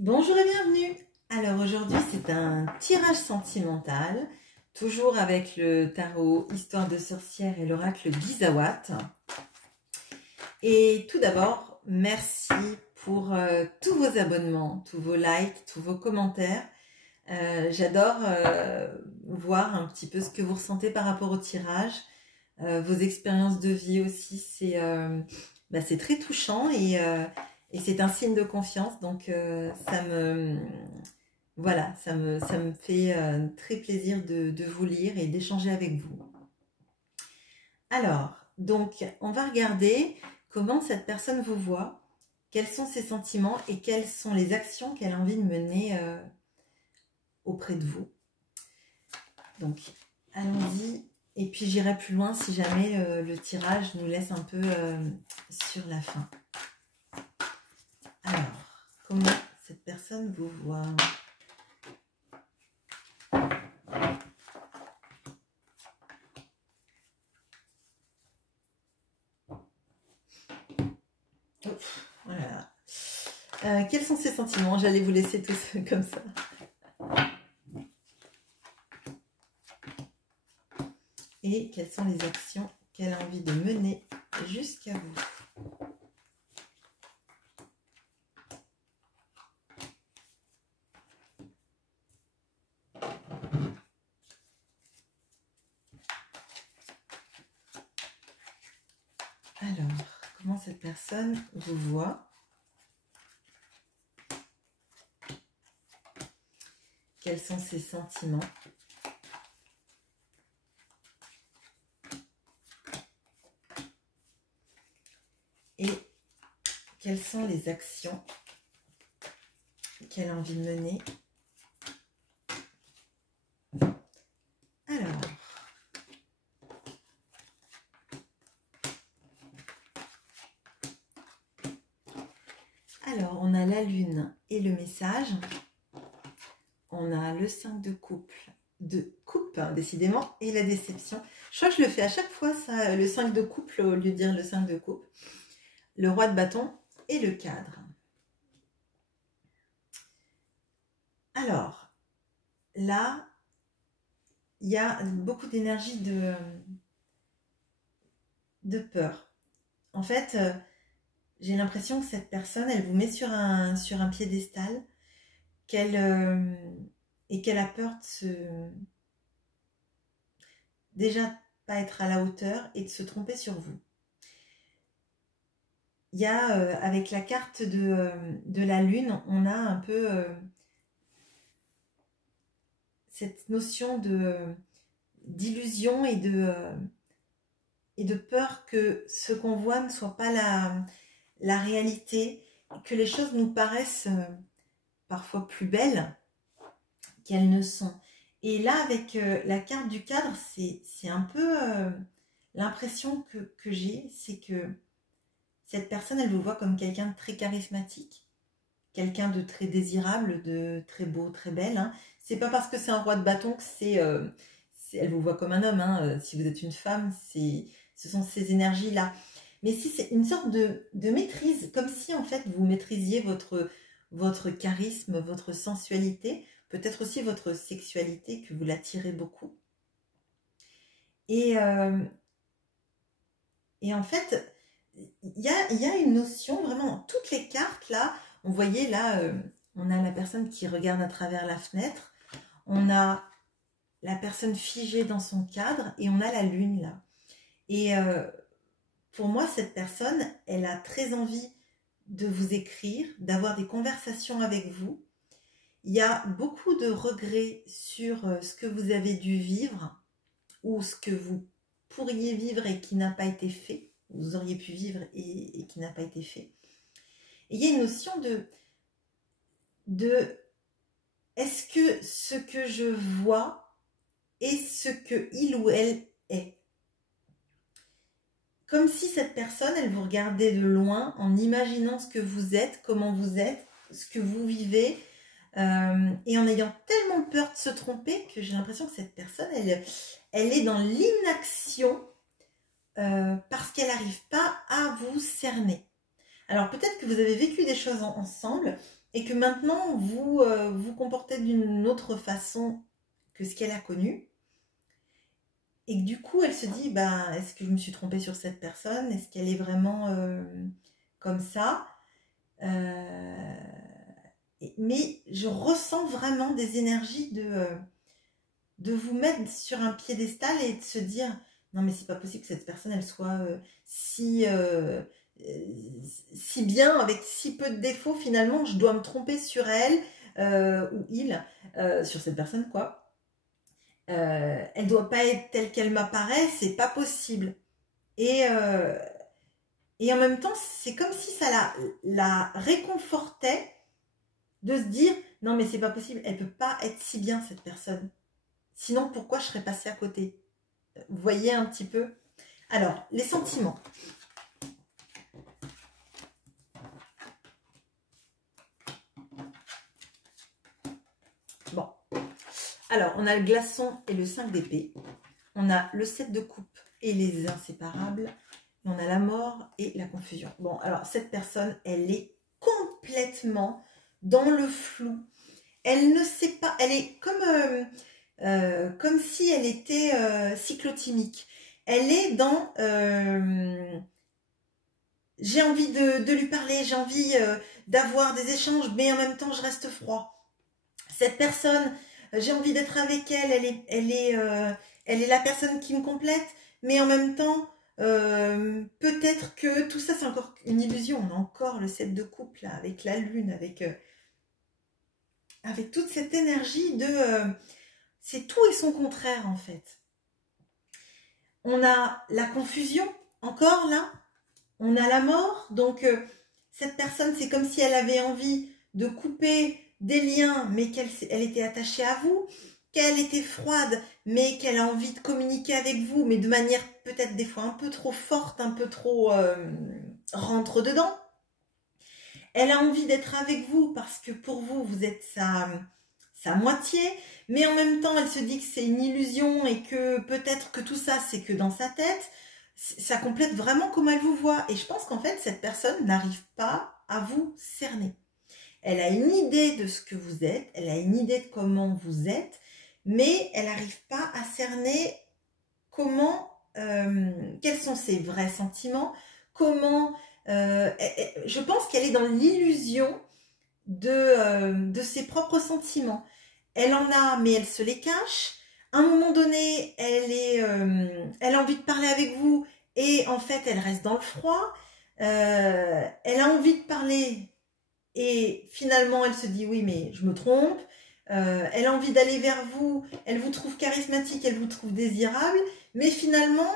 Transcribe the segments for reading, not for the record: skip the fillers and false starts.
Bonjour et bienvenue. Alors aujourd'hui c'est un tirage sentimental, toujours avec le tarot Histoire de sorcière et l'oracle d'Isawat. Et tout d'abord, merci pour tous vos abonnements, tous vos likes, tous vos commentaires. J'adore voir un petit peu ce que vous ressentez par rapport au tirage, vos expériences de vie aussi, c'est très touchant et c'est un signe de confiance, donc voilà, ça me fait très plaisir de vous lire et d'échanger avec vous. Alors, donc, on va regarder comment cette personne vous voit, quels sont ses sentiments et quelles sont les actions qu'elle a envie de mener auprès de vous. Donc, allons-y. Et puis, j'irai plus loin si jamais le tirage nous laisse un peu sur la fin. Alors, comment cette personne vous voit? Voilà. Quels sont ses sentiments? J'allais vous laisser tous comme ça. Et quelles sont les actions qu'elle a envie de mener jusqu'à vous? Alors, comment cette personne vous voit? Quels sont ses sentiments? Et quelles sont les actions qu'elle a envie de mener? Alors, on a la lune et le message. On a le 5 de coupe, décidément, et la déception. Je crois que je le fais à chaque fois, ça, le 5 de couple au lieu de dire le 5 de coupe. Le roi de bâton et le cadre. Alors, là, il y a beaucoup d'énergie de peur. En fait, j'ai l'impression que cette personne, elle vous met sur un piédestal, qu'elle a peur de déjà pas être à la hauteur et de se tromper sur vous. Il y a, avec la carte de la lune, on a un peu cette notion d'illusion et de peur que ce qu'on voit ne soit pas la réalité, que les choses nous paraissent parfois plus belles qu'elles ne sont. Et là, avec la carte du cadre, c'est un peu l'impression que j'ai, c'est que cette personne, elle vous voit comme quelqu'un de très charismatique, quelqu'un de très désirable, de très beau, très belle. Hein. C'est pas parce que c'est un roi de bâton que elle vous voit comme un homme. Hein. Si vous êtes une femme, ce sont ces énergies-là. Mais si c'est une sorte de maîtrise, comme si en fait vous maîtrisiez votre charisme, votre sensualité, peut-être aussi votre sexualité, que vous l'attirez beaucoup. Et en fait, il y a une notion vraiment dans toutes les cartes là. On voyait là, on a la personne qui regarde à travers la fenêtre, on a la personne figée dans son cadre et on a la lune là. Et pour moi, cette personne, elle a très envie de vous écrire, d'avoir des conversations avec vous. Il y a beaucoup de regrets sur ce que vous avez dû vivre ou ce que vous pourriez vivre et qui n'a pas été fait. Vous auriez pu vivre et qui n'a pas été fait. Et il y a une notion de est-ce que ce que je vois est ce que il ou elle est? Comme si cette personne, elle vous regardait de loin en imaginant ce que vous êtes, comment vous êtes, ce que vous vivez, et en ayant tellement peur de se tromper que j'ai l'impression que cette personne, elle est dans l'inaction parce qu'elle n'arrive pas à vous cerner. Alors peut-être que vous avez vécu des choses ensemble et que maintenant vous vous comportez d'une autre façon que ce qu'elle a connu. Et que du coup, elle se dit, bah, est-ce que je me suis trompée sur cette personne? Est-ce qu'elle est vraiment comme ça? Euh, mais je ressens vraiment des énergies de vous mettre sur un piédestal et de se dire, non mais c'est pas possible que cette personne, elle soit si bien, avec si peu de défauts, finalement, je dois me tromper sur elle, ou il, sur cette personne, quoi. Elle doit pas être telle qu'elle m'apparaît, c'est pas possible. Et, euh, et en même temps, c'est comme si ça la réconfortait de se dire, non mais c'est pas possible, elle peut pas être si bien cette personne. Sinon, pourquoi je serais passée à côté? Vous voyez un petit peu? Alors, les sentiments. Bon. Alors, on a le glaçon et le 5 d'épée. On a le 7 de coupe et les inséparables. Et on a la mort et la confusion. Bon, alors, cette personne, elle est complètement dans le flou. Elle ne sait pas, elle est comme si elle était cyclotimique. Elle est dans j'ai envie de lui parler, j'ai envie d'avoir des échanges, mais en même temps je reste froid. Cette personne, j'ai envie d'être avec elle, elle est la personne qui me complète, mais en même temps, peut-être que tout ça c'est encore une illusion. On a encore le 7 de coupe là, avec la lune, avec toute cette énergie de c'est tout et son contraire en fait. On a la confusion encore là, on a la mort, donc cette personne c'est comme si elle avait envie de couper des liens mais qu'elle était attachée à vous, qu'elle était froide mais qu'elle a envie de communiquer avec vous mais de manière peut-être des fois un peu trop forte, un peu trop rentre dedans. Elle a envie d'être avec vous parce que pour vous, vous êtes sa moitié, mais en même temps, elle se dit que c'est une illusion et que peut-être que tout ça, c'est que dans sa tête. Ça complète vraiment comme elle vous voit. Et je pense qu'en fait, cette personne n'arrive pas à vous cerner. Elle a une idée de ce que vous êtes, elle a une idée de comment vous êtes, mais elle n'arrive pas à cerner quels sont ses vrais sentiments, je pense qu'elle est dans l'illusion de ses propres sentiments. Elle en a, mais elle se les cache. À un moment donné, elle a envie de parler avec vous et en fait, elle reste dans le froid. Elle a envie de parler et finalement, elle se dit oui, mais je me trompe. Elle a envie d'aller vers vous, elle vous trouve charismatique, elle vous trouve désirable, mais finalement,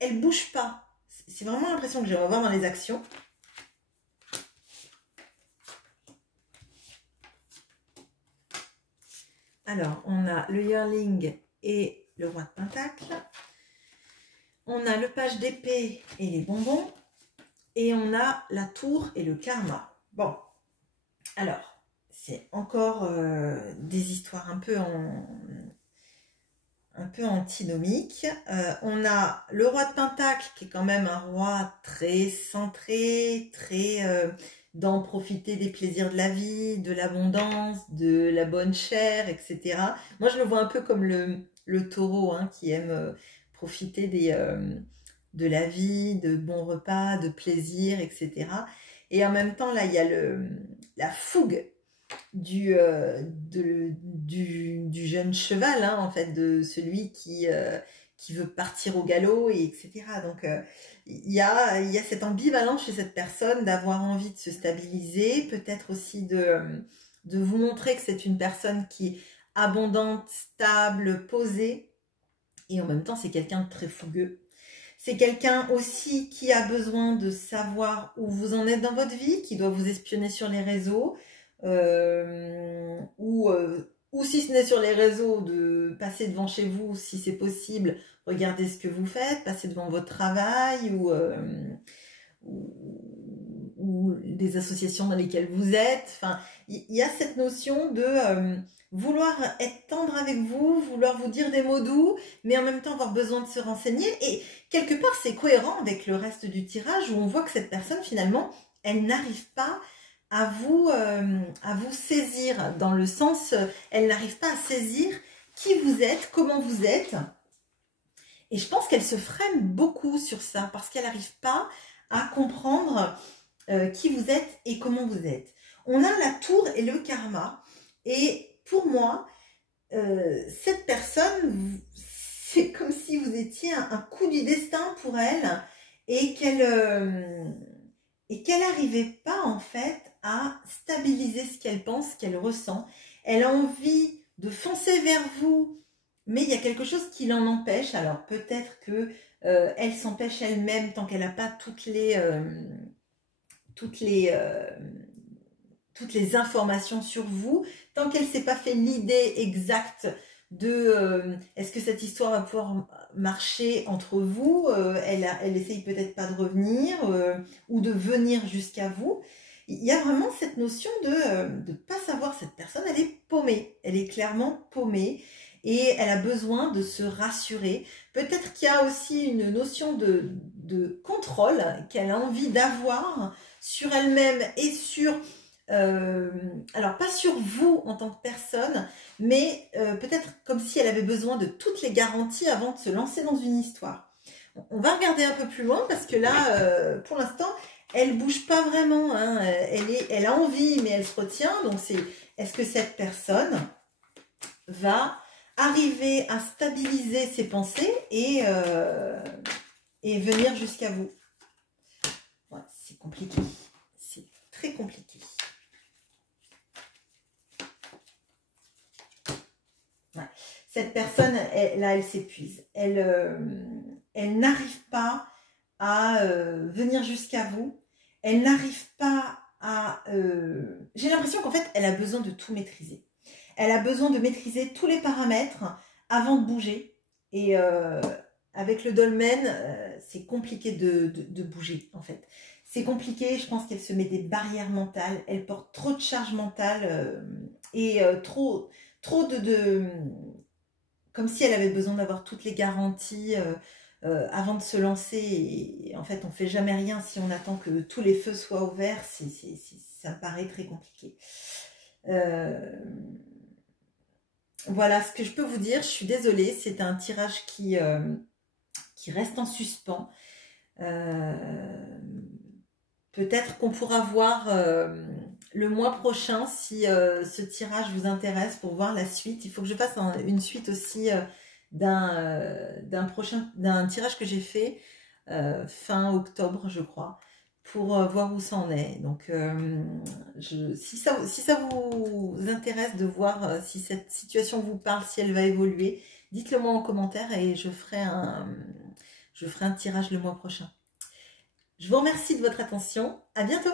elle bouge pas. C'est vraiment l'impression que j'ai avoir dans les actions. Alors, on a le yearling et le roi de pentacle. On a le page d'épée et les bonbons. Et on a la tour et le karma. Bon, alors, c'est encore des histoires un peu antinomiques. On a le roi de pentacle qui est quand même un roi très centré, très d'en profiter des plaisirs de la vie, de l'abondance, de la bonne chair, etc. Moi, je le vois un peu comme le taureau hein, qui aime profiter de la vie, de bons repas, de plaisir, etc. Et en même temps, là, il y a la fougue du jeune cheval, hein, en fait, de celui qui veut partir au galop, et etc. Donc, il y a cette ambivalence chez cette personne d'avoir envie de se stabiliser, peut-être aussi de vous montrer que c'est une personne qui est abondante, stable, posée, et en même temps, c'est quelqu'un de très fougueux. C'est quelqu'un aussi qui a besoin de savoir où vous en êtes dans votre vie, qui doit vous espionner sur les réseaux, ou si ce n'est sur les réseaux, de passer devant chez vous si c'est possible, regardez ce que vous faites, passer devant votre travail ou des associations dans lesquelles vous êtes. Enfin, il y a cette notion de vouloir être tendre avec vous, vouloir vous dire des mots doux, mais en même temps avoir besoin de se renseigner. Et quelque part, c'est cohérent avec le reste du tirage où on voit que cette personne, finalement, elle n'arrive pas à vous saisir, dans le sens, elle n'arrive pas à saisir qui vous êtes, comment vous êtes. Et je pense qu'elle se freine beaucoup sur ça, parce qu'elle n'arrive pas à comprendre qui vous êtes et comment vous êtes. On a la tour et le karma, et pour moi, cette personne, c'est comme si vous étiez un coup du destin pour elle, et qu'elle n'arrivait pas en fait à stabiliser ce qu'elle pense, ce qu'elle ressent. Elle a envie de foncer vers vous, mais il y a quelque chose qui l'en empêche. Alors peut-être que elle s'empêche elle-même tant qu'elle n'a pas toutes les informations sur vous, tant qu'elle ne s'est pas fait l'idée exacte de est-ce que cette histoire va pouvoir marcher entre vous, elle essaye peut-être pas de revenir ou de venir jusqu'à vous. Il y a vraiment cette notion de pas savoir, cette personne, elle est paumée, elle est clairement paumée et elle a besoin de se rassurer. Peut-être qu'il y a aussi une notion de contrôle qu'elle a envie d'avoir sur elle-même et sur... alors pas sur vous en tant que personne, mais peut-être comme si elle avait besoin de toutes les garanties avant de se lancer dans une histoire. On va regarder un peu plus loin parce que là, pour l'instant, elle bouge pas vraiment, hein. Elle a envie, mais elle se retient. Donc c'est, est-ce que cette personne va arriver à stabiliser ses pensées et venir jusqu'à vous? Ouais, c'est compliqué, c'est très compliqué. Ouais. Cette personne, là, elle s'épuise. Elle n'arrive pas à venir jusqu'à vous. Elle n'arrive pas à... J'ai l'impression qu'en fait, elle a besoin de tout maîtriser. Elle a besoin de maîtriser tous les paramètres avant de bouger. Et avec le dolmen, c'est compliqué de bouger, en fait. C'est compliqué, je pense qu'elle se met des barrières mentales. Elle porte trop de charge mentale et trop comme si elle avait besoin d'avoir toutes les garanties avant de se lancer. Et en fait, on ne fait jamais rien si on attend que tous les feux soient ouverts. Ça me paraît très compliqué. Voilà ce que je peux vous dire. Je suis désolée, c'est un tirage qui reste en suspens. Peut-être qu'on pourra voir le mois prochain si ce tirage vous intéresse pour voir la suite. Il faut que je fasse une suite aussi d'un tirage que j'ai fait fin octobre, je crois, pour voir où ça en est. Donc, si ça vous intéresse de voir si cette situation vous parle, si elle va évoluer, dites-le moi en commentaire et je ferai un tirage le mois prochain. Je vous remercie de votre attention. À bientôt!